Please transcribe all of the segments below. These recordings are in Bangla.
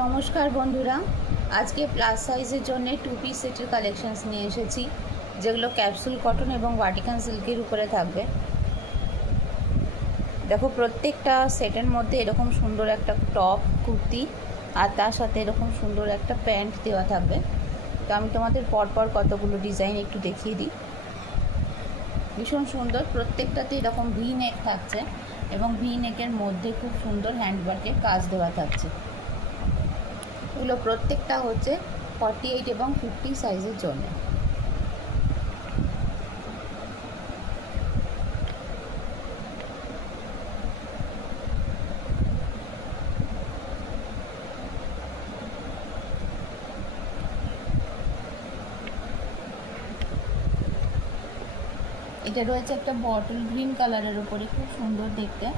নমস্কার বন্ধুরা, আজকে প্লাস সাইজের জন্য 2 পিস সেটের কালেকশনস নিয়ে এসেছি, যেগুলো ক্যাপসুল কটন এবং ভাটিকান সিল্কের উপরে থাকবে। দেখো, প্রত্যেকটা সেটের মধ্যে এরকম সুন্দর একটা টপ কুর্তি আর তার সাথে এরকম সুন্দর একটা প্যান্ট দেওয়া থাকবে। তো আমি তোমাদের পরপর কতগুলো ডিজাইন একটু দেখিয়ে দিই। ভীষণ সুন্দর, প্রত্যেকটাতে এরকম ভি নেক থাকছে এবং ভি নেকের মধ্যে খুব সুন্দর হ্যান্ডওয়ার্কের কাজ দেওয়া থাকছে। এগুলো প্রত্যেকটা হচ্ছে 48 এবং 50 সাইজের জন্য। এটা রয়েছে একটা বটল গ্রিন কালারের উপরে, খুব সুন্দর দেখতে।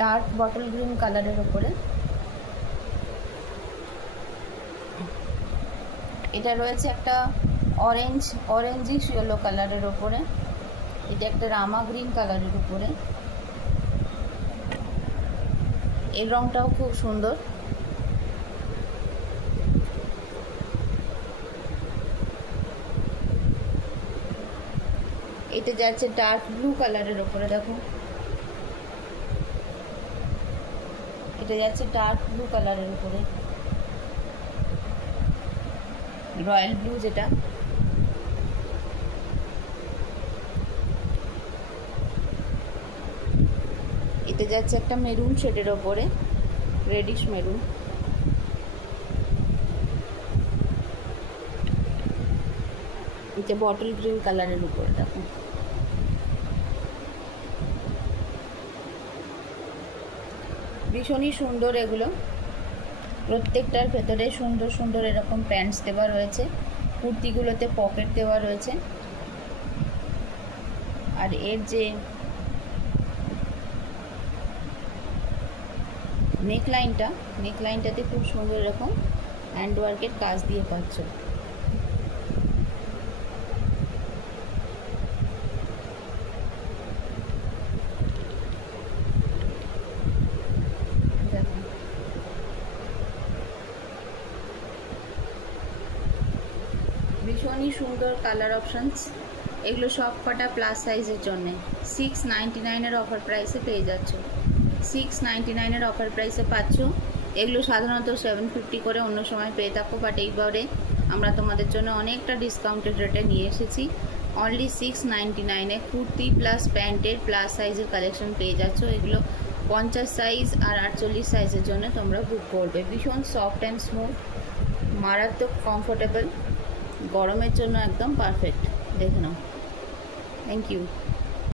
ডার্ক বটল গ্রিন কালারের উপরে এটা রয়েছে একটা অরেঞ্জিশ ইয়েলো কালারের উপরে। এটা একটা রামা গ্রিন কালারের উপরে, এর রংটাও খুব সুন্দর। এটা যাচ্ছে ডার্ক ব্লু কালারের উপরে, দেখো এটা যাচ্ছে ডার্ক ব্লু কালারের উপরে, রয়্যাল ব্লু যেটা। এটা যাচ্ছে একটা মেরুন শেডের ওপরে, রেডিশ মেরুন। এটা বটল গ্রিন কালারের উপরে, দেখো ভীষণই সুন্দর। এগুলো প্রত্যেকটার ভেতরে সুন্দর সুন্দর এরকম প্যান্টস দেওয়া রয়েছে, কুর্তিগুলোতে পকেট দেওয়া রয়েছে। আর এর যে নেকলাইনটাতে খুব সুন্দর এরকম হ্যান্ডওয়ার্কের কাজ দিয়ে পাচ্ছ। ভীষণই সুন্দর কালার অপশানস। এগুলো সব কটা প্লাস সাইজের জন্যে। 699-এর অফার প্রাইসে পেয়ে যাচ্ছ। 699-এর অফার প্রাইসে পাচ্ছ। এগুলো সাধারণত 750 করে অন্য সময় পেয়ে থাকো, বাট এইবারে আমরা তোমাদের জন্য অনেকটা ডিসকাউন্টেড রেটে নিয়ে এসেছি। অনলি 699-এ কুর্তি প্লাস প্যান্টের প্লাস সাইজের কালেকশন পেয়ে যাচ্ছ। এগুলো 50 সাইজ আর 48 সাইজের জন্য তোমরা বুক করবে। ভীষণ সফট অ্যান্ড স্মুথ, মারাত্মক কমফোর্টেবল, গরমের জন্য একদম পারফেক্ট। দেখে নাও। Thank you.